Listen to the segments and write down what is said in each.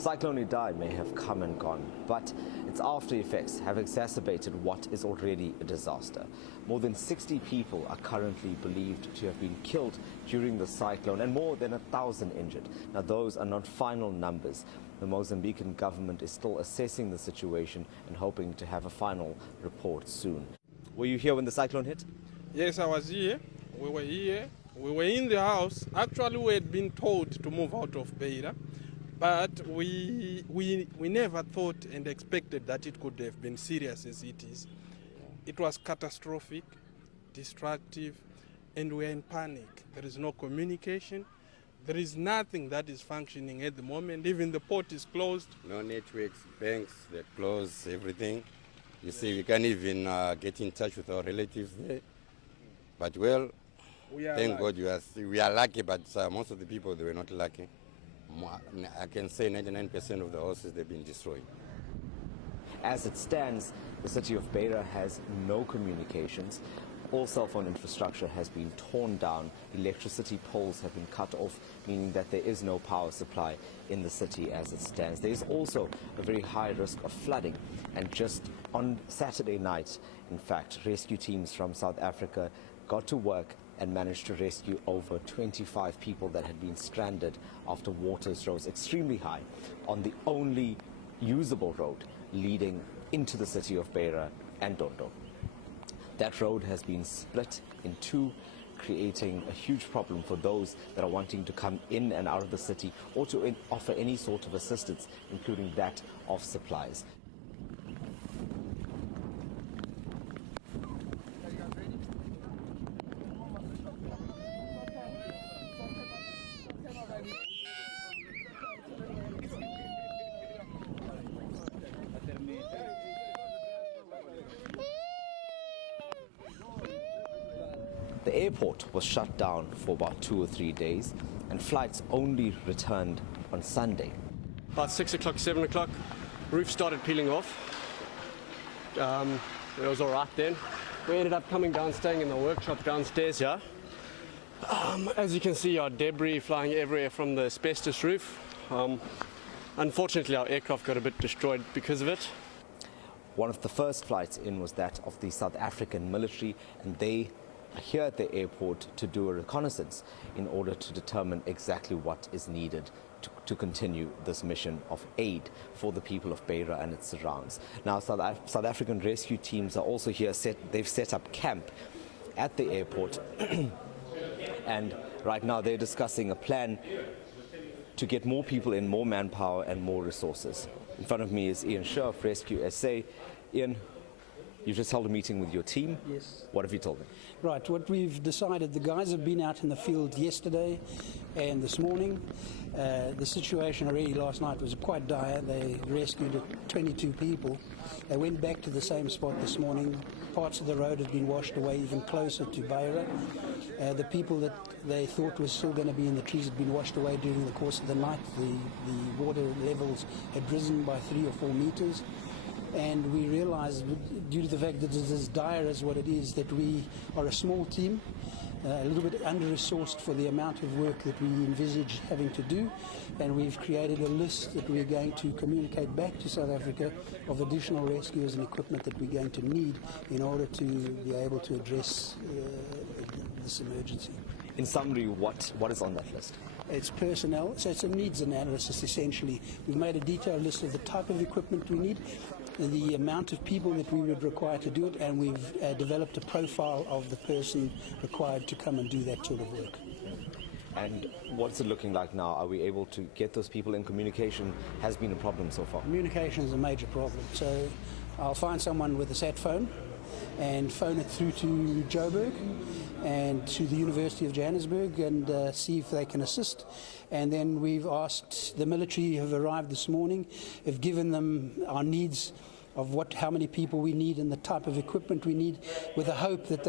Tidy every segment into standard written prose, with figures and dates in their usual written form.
Cyclone Idai may have come and gone, but its after effects have exacerbated what is already a disaster. More than 60 people are currently believed to have been killed during the cyclone and more than 1,000 injured. Now, those are not final numbers. The Mozambican government is still assessing the situation and hoping to have a final report soon. Were you here when the cyclone hit? Yes, I was here. We were here. We were in the house. Actually, we had been told to move out of Beira, but we never thought and expected that it could have been serious as it is. It was catastrophic, destructive, and we're in panic. There is no communication. There is nothing that is functioning at the moment. Even the port is closed. No networks, banks, they're closed, everything. You see, we can't even get in touch with our relatives there. But well, thank God we are lucky, but most of the people, they were not lucky. I can say 99% of the houses, they've been destroyed. As it stands, the city of Beira has no communications. All cell phone infrastructure has been torn down. Electricity poles have been cut off, meaning that there is no power supply in the city as it stands. There is also a very high risk of flooding. And just on Saturday night, in fact, rescue teams from South Africa got to work and managed to rescue over 25 people that had been stranded after waters rose extremely high on the only usable road leading into the city of Beira and Dondo. That road has been split in two, creating a huge problem for those that are wanting to come in and out of the city or to offer any sort of assistance, including that of supplies. The airport was shut down for about 2 or 3 days, and flights only returned on Sunday. About 6 o'clock, 7 o'clock, roof started peeling off. It was all right then. We ended up coming down, staying in the workshop downstairs here. As you can see, our debris flying everywhere from the asbestos roof. Unfortunately, our aircraft got a bit destroyed because of it. One of the first flights in was that of the South African military, and they are here at the airport to do a reconnaissance in order to determine exactly what is needed to continue this mission of aid for the people of Beira and its surrounds. Now, South African rescue teams are also here. They've set up camp at the airport, and right now they're discussing a plan to get more people in, more manpower and more resources. In front of me is Ian Shaw of Rescue SA. Ian, you just held a meeting with your team. Yes. What have you told them? Right, what we've decided, the guys have been out in the field yesterday and this morning. The situation already last night was quite dire. They rescued 22 people. They went back to the same spot this morning. Parts of the road have been washed away even closer to Beira. The people that they thought was still going to be in the trees had been washed away during the course of the night. The water levels had risen by 3 or 4 meters. And we realized, due to the fact that it is as dire as what it is, that we are a small team, a little bit under-resourced for the amount of work that we envisage having to do. And we've created a list that we're going to communicate back to South Africa of additional rescuers and equipment that we're going to need in order to be able to address this emergency. In summary, what is on that list? It's personnel, so it's a needs analysis essentially. We've made a detailed list of the type of equipment we need, the amount of people that we would require to do it, and we've developed a profile of the person required to come and do that sort of work. And what's it looking like now? Are we able to get those people in? Communication has been a problem so far. Communication is a major problem. So I'll find someone with a sat phone and phone it through to Joburg and to the University of Johannesburg and see if they can assist. And then we've asked, the military have arrived this morning, have given them our needs of how many people we need and the type of equipment we need, with the hope that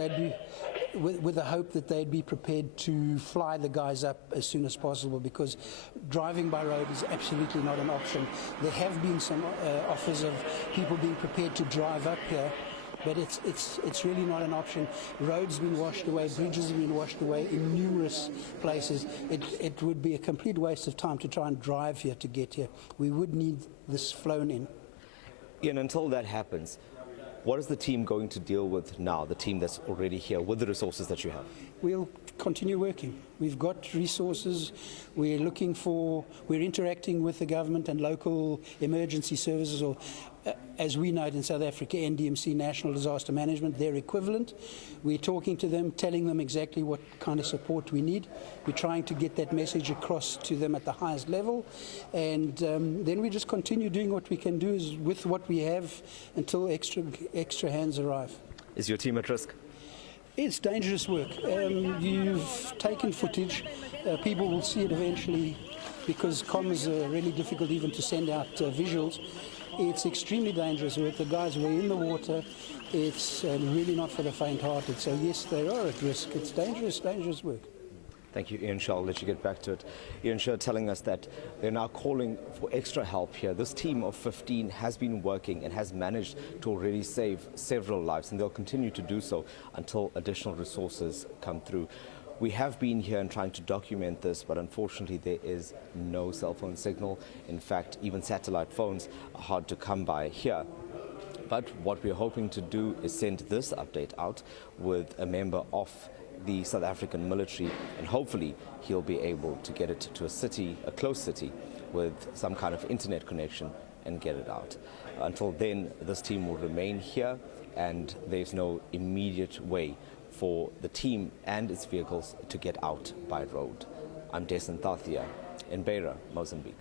they'd be prepared to fly the guys up as soon as possible, because driving by road is absolutely not an option. There have been some offers of people being prepared to drive up here but it's really not an option. Roads have been washed away, bridges have been washed away in numerous places. It would be a complete waste of time to try and drive here to get here. We would need this flown in. Ian, until that happens, what is the team going to deal with now, the team that's already here, with the resources that you have? We'll continue working. We've got resources. We're interacting with the government and local emergency services, or as we know it in South Africa, NDMC, National Disaster Management, their equivalent. We're talking to them, telling them exactly what kind of support we need. We're trying to get that message across to them at the highest level. And then we just continue doing what we can do with what we have until extra hands arrive. Is your team at risk? It's dangerous work. You've taken footage. People will see it eventually because comms are really difficult even to send out visuals. It's extremely dangerous work. The guys were in the water. It's really not for the faint-hearted. So yes, they are at risk. It's dangerous work. Thank you, Ian Shaw. I'll let you get back to it. Ian Shaw telling us that they're now calling for extra help here. This team of 15 has been working and has managed to already save several lives, and they'll continue to do so until additional resources come through. We have been here and trying to document this, but unfortunately there is no cell phone signal. In fact, even satellite phones are hard to come by here. But what we're hoping to do is send this update out with a member of the South African military, and hopefully he'll be able to get it to a city, a close city, with some kind of internet connection and get it out. Until then, this team will remain here, and there's no immediate way for the team and its vehicles to get out by road. I'm Desan Thathia in Beira, Mozambique.